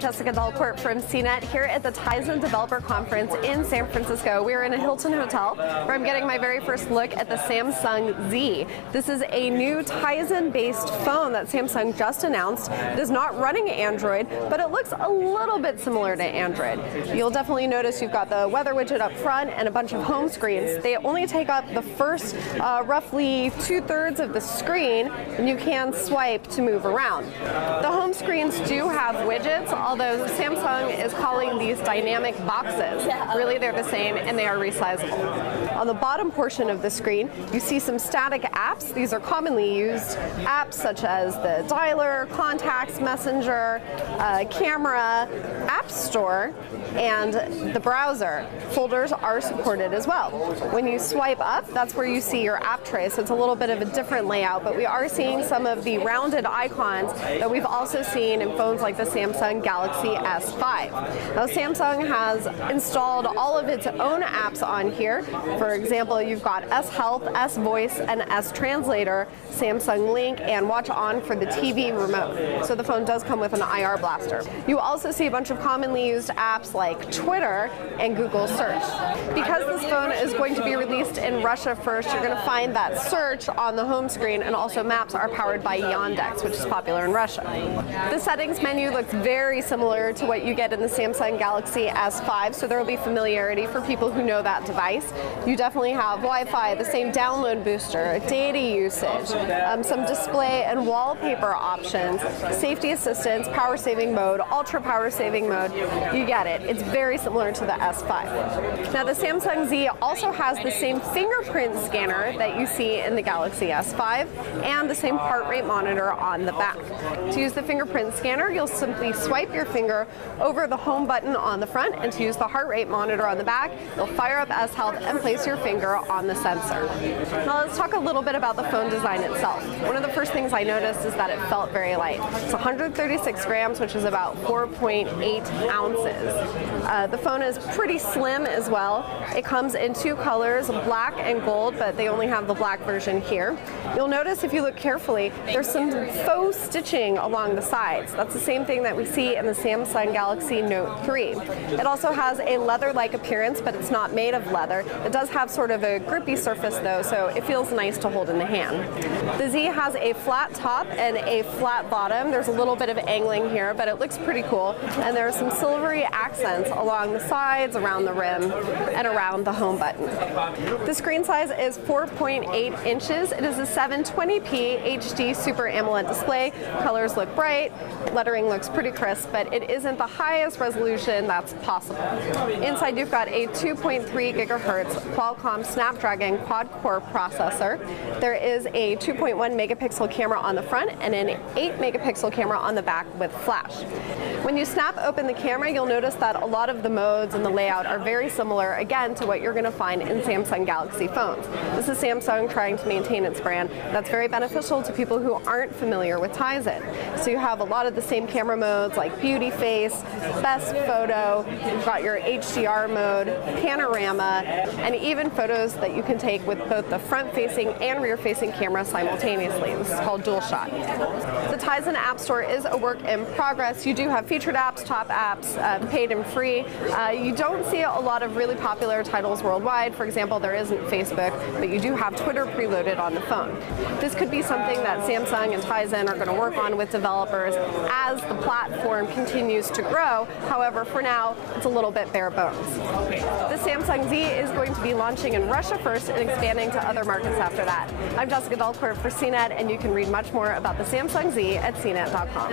Jessica Delcourt from CNET here at the Tizen Developer Conference in San Francisco. We're in a Hilton hotel where I'm getting my very first look at the Samsung Z. This is a new Tizen-based phone that Samsung just announced. It is not running Android, but it looks a little bit similar to Android. You'll definitely notice you've got the weather widget up front and a bunch of home screens. They only take up the first roughly 2/3 of the screen, and you can swipe to move around. The home screens do have widgets, although Samsung is calling these dynamic boxes. Really, they're the same and they are resizable. On the bottom portion of the screen, you see some static apps. These are commonly used apps such as the dialer, contacts, messenger, camera, app store, and the browser. Folders are supported as well. When you swipe up, that's where you see your app tray, so it's a little bit of a different layout, but we are seeing some of the rounded icons that we've also seen in phones like the Samsung Galaxy S5. Now, Samsung has installed all of its own apps on here. For example, you've got S Health, S Voice, and S Translator, Samsung Link, and Watch On for the TV remote. So the phone does come with an IR blaster. You also see a bunch of commonly used apps like Twitter and Google Search. Because this phone is going to be released in Russia first, you're going to find that search on the home screen, and also maps are powered by Yandex, which is popular in Russia. The settings menu looks very similar to what you get in the Samsung Galaxy S5, so there will be familiarity for people who know that device. You definitely have Wi-Fi, the same download booster, data usage, some display and wallpaper options, safety assistance, power saving mode, ultra power saving mode. You get it. It's very similar to the S5. Now, the Samsung Z also has the same fingerprint scanner that you see in the Galaxy S5 and the same heart rate monitor on the back. To use the fingerprint scanner, you'll simply swipe your finger over the home button on the front, and to use the heart rate monitor on the back, you'll fire up S Health and place your finger on the sensor. Now, let's talk a little bit about the phone design itself. One of the first things I noticed is that it felt very light. It's 136 grams, which is about 4.8 ounces. The phone is pretty slim as well. It comes in two colors, black and gold, but they only have the black version here. You'll notice if you look carefully, there's some faux stitching along the sides. That's the same thing that we see in the Samsung Galaxy Note 3. It also has a leather-like appearance, but it's not made of leather. It does have sort of a grippy surface though, so it feels nice to hold in the hand. The Z has a flat top and a flat bottom. There's a little bit of angling here, but it looks pretty cool. And there are some silvery accents along the sides, around the rim, and around the home button. The screen size is 4.8 inches. It is a 720p HD Super AMOLED display. Colors look bright, lettering looks pretty crisp, but it isn't the highest resolution that's possible. Inside, you've got a 2.3 gigahertz Qualcomm Snapdragon quad-core processor. There is a 2.1 megapixel camera on the front and an 8 megapixel camera on the back with flash. When you snap open the camera, you'll notice that a lot of the modes and the layout are very similar, again, to what you're going to find in Samsung Galaxy phones. This is Samsung trying to maintain its brand. That's very beneficial to people who aren't familiar with Tizen. So you have a lot of the same camera modes like beauty face, best photo, you've got your HDR mode, panorama, and even photos that you can take with both the front-facing and rear-facing camera simultaneously. This is called dual shot. The Tizen App Store is a work in progress. You do have featured apps, top apps, paid and free. You don't see a lot of really popular titles worldwide. For example, there isn't Facebook, but you do have Twitter preloaded on the phone. This could be something that Samsung and Tizen are going to work on with developers as the platform continues to grow. However, for now, it's a little bit bare bones. The Samsung Z is going to be launching in Russia first and expanding to other markets after that. I'm Jessica Delcourt for CNET, and you can read much more about the Samsung Z at cnet.com.